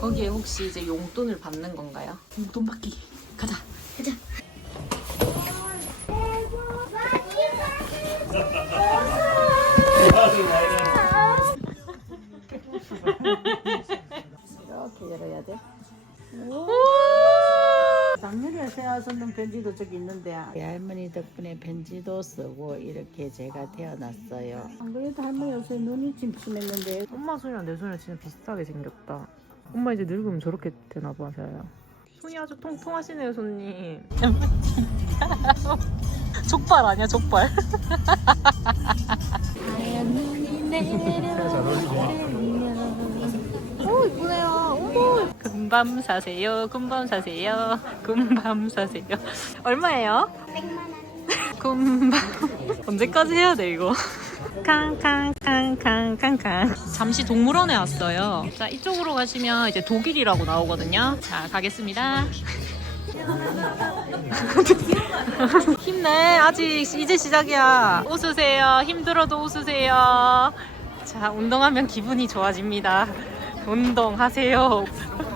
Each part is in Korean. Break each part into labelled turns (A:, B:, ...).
A: 거기에 혹시 이제 용돈을 받는 건가요? 용돈 받기. 가자. 가자.
B: 이렇게 열어야 돼. 작년에 세웠었는 편지도 저기 있는데 할머니 덕분에 편지도 쓰고 이렇게 제가 태어났어요. 안 그래도 할머니 요새 눈이 침침했는데
A: 엄마 손이랑 내 손이랑 진짜 비슷하게 생겼다. 엄마 이제 늙으면 저렇게 되나 봐, 자야. 손이 아주 통통하시네요, 손님. 족발 아니야, 족발. 오, 이쁘네요. 어머. 금밤 사세요, 금밤 사세요, 금밤 사세요. 얼마예요?
C: 100만 원.
A: 금밤. 언제까지 해야 돼, 이거? 캉캉캉캉캉캉. 잠시 동물원에 왔어요. 자, 이쪽으로 가시면 이제 독일이라고 나오거든요. 자, 가겠습니다. 힘내. 아직 이제 시작이야. 웃으세요. 힘들어도 웃으세요. 자, 운동하면 기분이 좋아집니다. 운동하세요.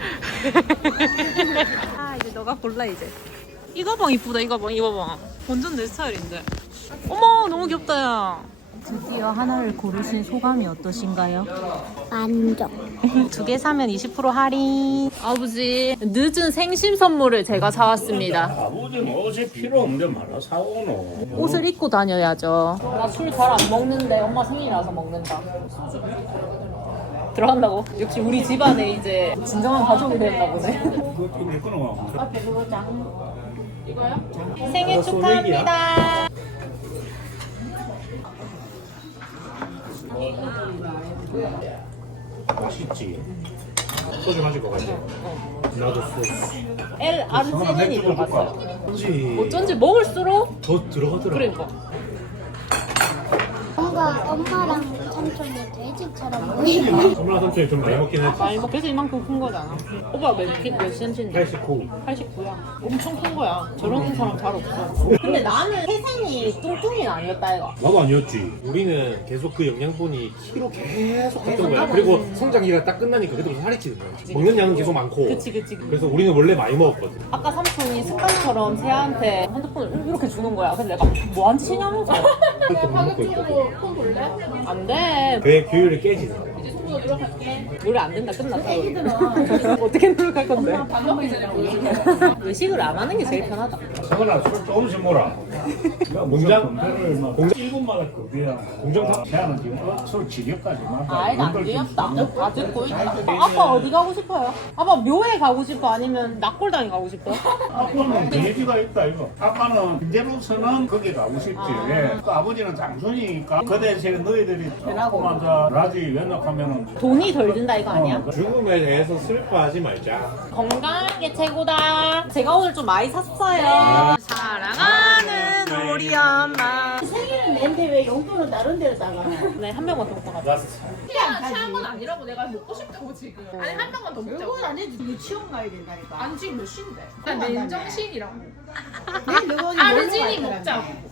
A: 아, 이제 너가 골라 이제. 이거 봐, 이쁘다. 이거 봐, 이거 봐. 완전 내 스타일인데. 어머, 너무 귀엽다, 야. 드디어 하나를 고르신 소감이 어떠신가요?
C: 만족.
A: 2개 사면 20% 할인. 아버지, 늦은 생신 선물을 제가 사왔습니다.
D: 아버지는 옷이 필요 없는데 말라 사오노.
A: 옷을 입고 다녀야죠. 나 술 잘 안 먹는데 엄마 생일이라서 먹는다. 들어간다고? 역시 우리 집안에 이제 진정한 가족이 됐나 보네.
D: 그것도 내 거는
B: 앞에 그거 장
A: 생일 축하합니다.
D: 맛있지. 소주 마실 것 같아. 나도 소주.
A: 엘 아르제닌이 들어갔어.
D: 그렇지.
A: 어쩐지 먹을수록
D: 더 들어가더라.
A: 그러니까.
C: 뭔가 엄마랑 삼촌이 돼지처럼 보이고.
D: 엄마 삼촌이 좀 많이 먹긴 했지.
A: 많이 먹겠어. 이만큼 큰 거잖아. 오빠 몇 cm인데?
D: 89.
A: 89야. 엄청 큰 거야. 저런 사람 잘 없어. 근데 나는 태생이 뚱뚱이는 아니었다 이거.
D: 나도 아니었지. 우리는 계속 그 영양분이 키로 계속 갔던 거야. 그리고 성장기가 딱 끝나니까 그때부터 살이 찌는 거야. 먹는 양은 계속 많고.
A: 그치.
D: 그래서 우리는 원래 많이 먹었거든.
A: 아까 삼촌이 습관처럼 쟤한테 핸드폰을 이렇게 주는 거야. 근데 내가 뭐 안 치냐면서.
D: 그렇게 못 먹고 있거든.
A: 안 돼.
D: 그의 규율이 깨지는 거야.
A: 노래 안 된다. 끝났다. 어떻게 노력할 건데? 외식을 안 하는 게 제일 편하다.
D: 성원아 술 조금씩 몰아. 공장 1분마다 급이야. 공장 다 제한은 지금 술 지겹까지 막.
A: 아이가 안 귀엽다. 다 듣고 있다. 아빠 어디 가고 싶어요? 아빠 묘에 가고 싶어? 아니면 낙골당에 가고 싶어?
D: 아빠는 계기가 있다 이거. 아빠는 현재로서는 거기 가고 싶지. 또 아버지는 장손이니까 그 대신에 너희들이 조금만 더 라지 연락하면은
A: 돈이 덜 든다 이거 아니야?
D: 죽음에 대해서 슬퍼하지 말자.
A: 건강한 게 최고다. 제가 오늘 좀 많이 샀어요. 사랑하는 우리 엄마.
B: 생일은 낸데 왜 용돈은 다른 데로 다가?
A: 네, 한 병만 더 먹고 가자.
E: 취한 건 아니라고 내가 먹고 싶다고 지금. 아니 한 병만 더 먹자고.
B: 그건 안 해도 유치원 가야 된다니까.
E: 안 지금 몇 시인데?
B: 그럼
E: 난
B: 안
E: 맨정신이라고.
B: 내일 너가
E: 아르진이 먹자고.